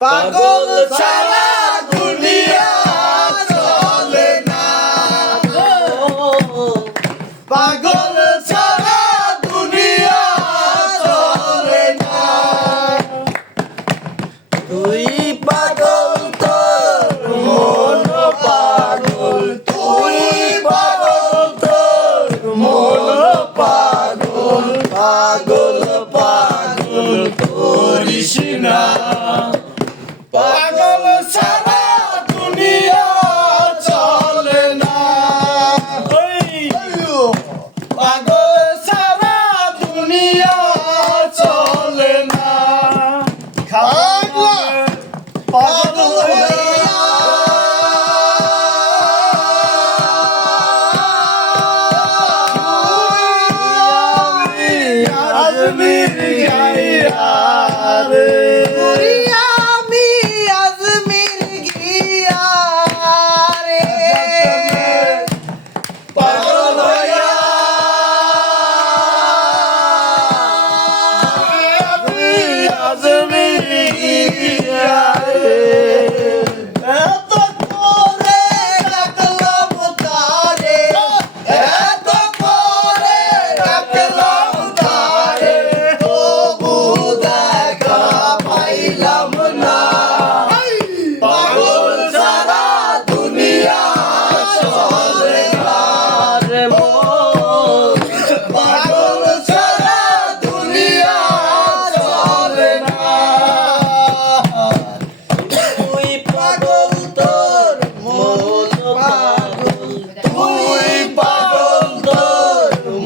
পাগল ছাড়া দুনিয়া চলে না। পাগল মির গাইয়া রে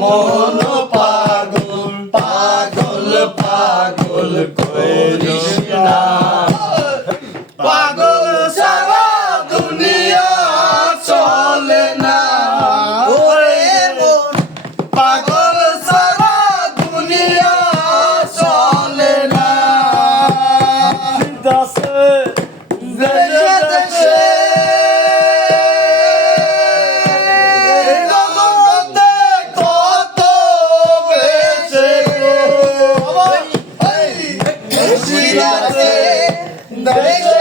মন পাগল পাগল পাগল করিস না। পাগল সারা দুনিয়া চলে না। ওরে পাগল সারা দুনিয়া চলে না। দাসে Ainda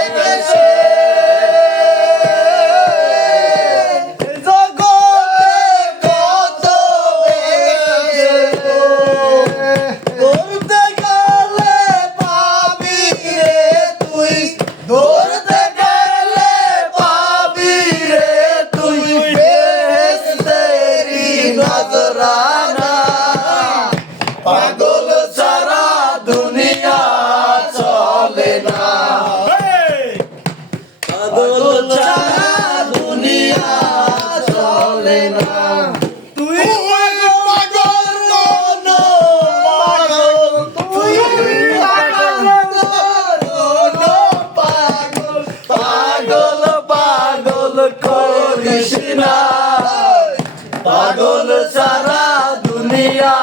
পাগল সারা দুনিয়া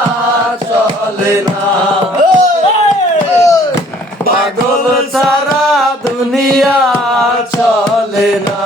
চলে না। পাগল সারা দুনিয়া চলে না।